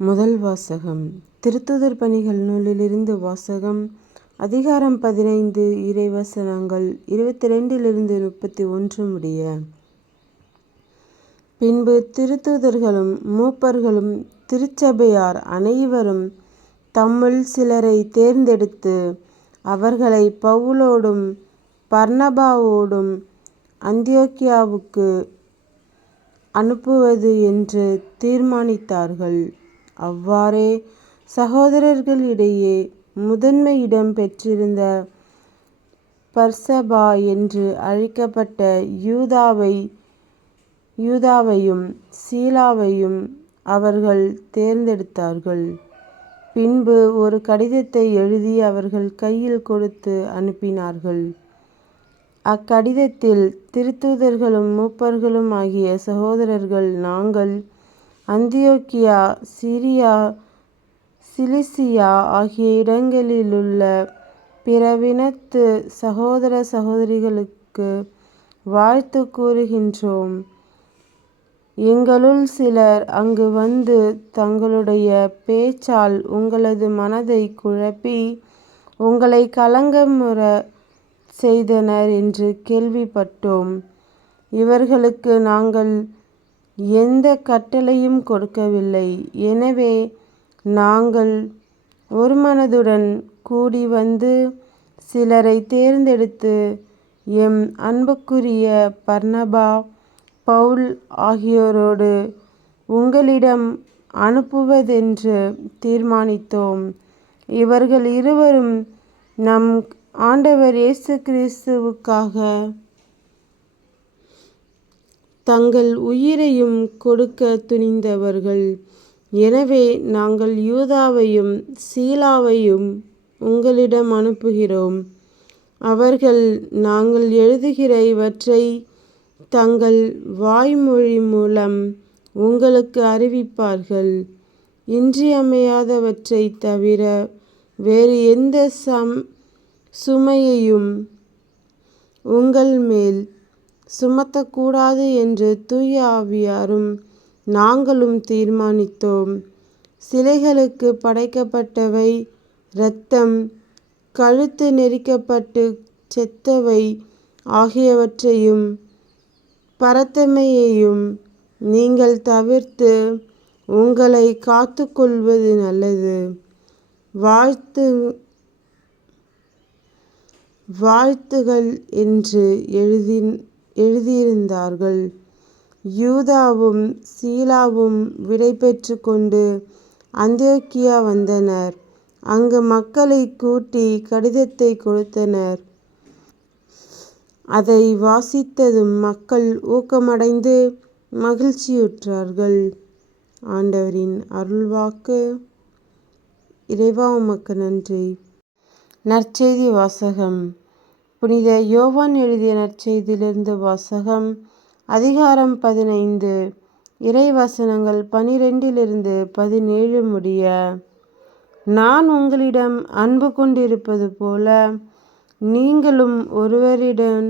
முதல் வாசகம். திருத்தூதர் பணிகள் நூலிலிருந்து வாசகம். அதிகாரம் 15, இறைவசனங்கள் 22-31 முடிய. பின்பு திருத்தூதர்களும் மூப்பர்களும் திருச்சபையார் அனைவரும் தம்முள் சிலரை தேர்ந்தெடுத்து அவர்களை பவுலோடும் பர்னபாவோடும் அந்தியோக்கியாவுக்கு அனுப்புவது என்று தீர்மானித்தார்கள். அவ்வாறே சகோதரர்களிடையே முதன்மை இடம் பெற்றிருந்த பர்சபா என்று அழைக்கப்பட்ட யூதாவையும் சீலாவையும் அவர்கள் தேர்ந்தெடுத்தார்கள். பின்பு ஒரு கடிதத்தை எழுதி அவர்கள் கையில் கொடுத்து அனுப்பினார்கள். அக்கடிதத்தில், திருத்தூதர்களும் மூப்பர்களும் ஆகிய சகோதரர்கள், நாங்கள் அந்தியோக்கியா, சிரியா, சிலிசியா ஆகிய இடங்களிலுள்ள பிறவினத்து சகோதர சகோதரிகளுக்கு வாழ்த்து கூறுகின்றோம். எங்களுள் சிலர் அங்கு வந்து தங்களுடைய பேச்சால் உங்களது மனதை குழப்பி உங்களை கலக்கமுறச் செய்தனர் என்று கேள்விப்பட்டோம். இவர்களுக்கு நாங்கள் எந்த கட்டளையும் கொடுக்கவில்லை. எனவே நாங்கள் ஒருமனதுடன் கூடி வந்து சிலரை தேர்ந்தெடுத்து எம் அன்புக்குரிய பர்னபா, பவுல் ஆகியோரோடு உங்களிடம் அனுப்புவதென்று தீர்மானித்தோம். இவர்கள் இருவரும் நம் ஆண்டவர் இயேசு கிறிஸ்துவுக்காக தங்கள் உயிரையும் கொடுக்க துணிந்தவர்கள். எனவே நாங்கள் யூதாவையும் சீலாவையும் உங்களிடம் அனுப்புகிறோம். அவர்கள் நாங்கள் எழுதுகிற இவற்றை தங்கள் வாய்மொழி மூலம் உங்களுக்கு அறிவிப்பார்கள். இன்றியமையாதவற்றைத் தவிர வேறு எந்த சுமையையும் உங்கள் மேல் சுமத்தக்கூடாது என்று தூய ஆவியாரும் நாங்களும் தீர்மானித்தோம். சிலைகளுக்கு படைக்கப்பட்டவை, இரத்தம், கழுத்து நெரிக்கப்பட்டுச் செத்தவை ஆகியவற்றையும் பரத்தைமையையும் நீங்கள் தவிர்த்து உங்களை காத்துக்கொள்வது நல்லது. வாழ்த்துகள் என்று எழுதியிருந்தார்கள். யூதாவும் சீலாவும் விடைபெற்று கொண்டு அந்தியோக்கியா வந்தனர். அங்கு மக்களைக் கூட்டி கடிதத்தை கொடுத்தனர். அதை வாசித்ததும் மக்கள் ஊக்கமடைந்து மகிழ்ச்சியுற்றார்கள். ஆண்டவரின் அருள்வாக்கு. இறைவா, உமக்கு நன்றி. நற்செய்தி வாசகம். புனித யோவான் எழுதிய நற்செய்தியிலிருந்து வாசகம். அதிகாரம் 15, இறைவசனங்கள் 12-17 முடிய. நான் உங்களிடம் அன்பு கொண்டிருப்பது போல நீங்களும் ஒருவரிடம்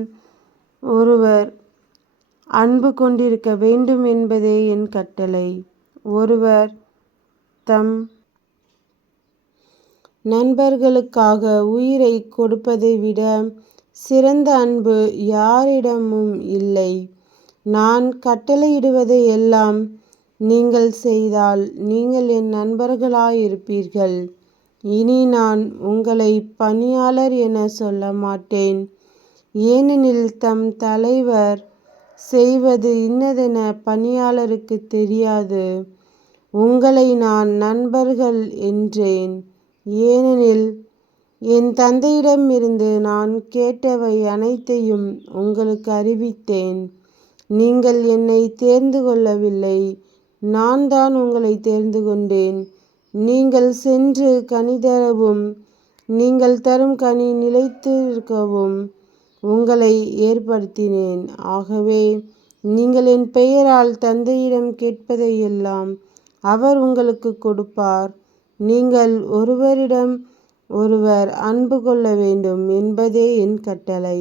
ஒருவர் அன்பு கொண்டிருக்க வேண்டும் என்பதே என் கட்டளை. ஒருவர் தம் நண்பர்களுக்காக உயிரை கொடுப்பதை விட சிறந்த அன்பு யாரிடமும் இல்லை. நான் கட்டளையிடுவதை எல்லாம் நீங்கள் செய்தால் நீங்கள் என் நண்பர்களாயிருப்பீர்கள். இனி நான் உங்களை பணியாளர் என சொல்ல மாட்டேன். ஏனெனில் தம் தலைவர் செய்வது இன்னதென பணியாளருக்கு தெரியாது. உங்களை நான் நண்பர்கள் என்றேன். ஏனெனில் என் தந்தையிடமிருந்து நான் கேட்டவை அனைத்தையும் உங்களுக்கு அறிவித்தேன். நீங்கள் என்னை தேர்ந்து கொள்ளவில்லை, நான் தான் உங்களை தேர்ந்து கொண்டேன். நீங்கள் சென்று கனி தரவும் நீங்கள் தரும் கனி நிலைத்திருக்கவும் உங்களை ஏற்படுத்தினேன். ஆகவே நீங்கள் என் பெயரால் தந்தையிடம் கேட்பதையெல்லாம் அவர் உங்களுக்கு கொடுப்பார். நீங்கள் ஒருவரிடம் ஒருவர் அன்பு கொள்ள வேண்டும் என்பதே என் கட்டளை.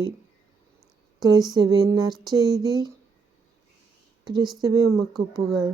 கிறிஸ்துவின் நற்செய்தி. கிறிஸ்துவே உமக்கு புகழ்.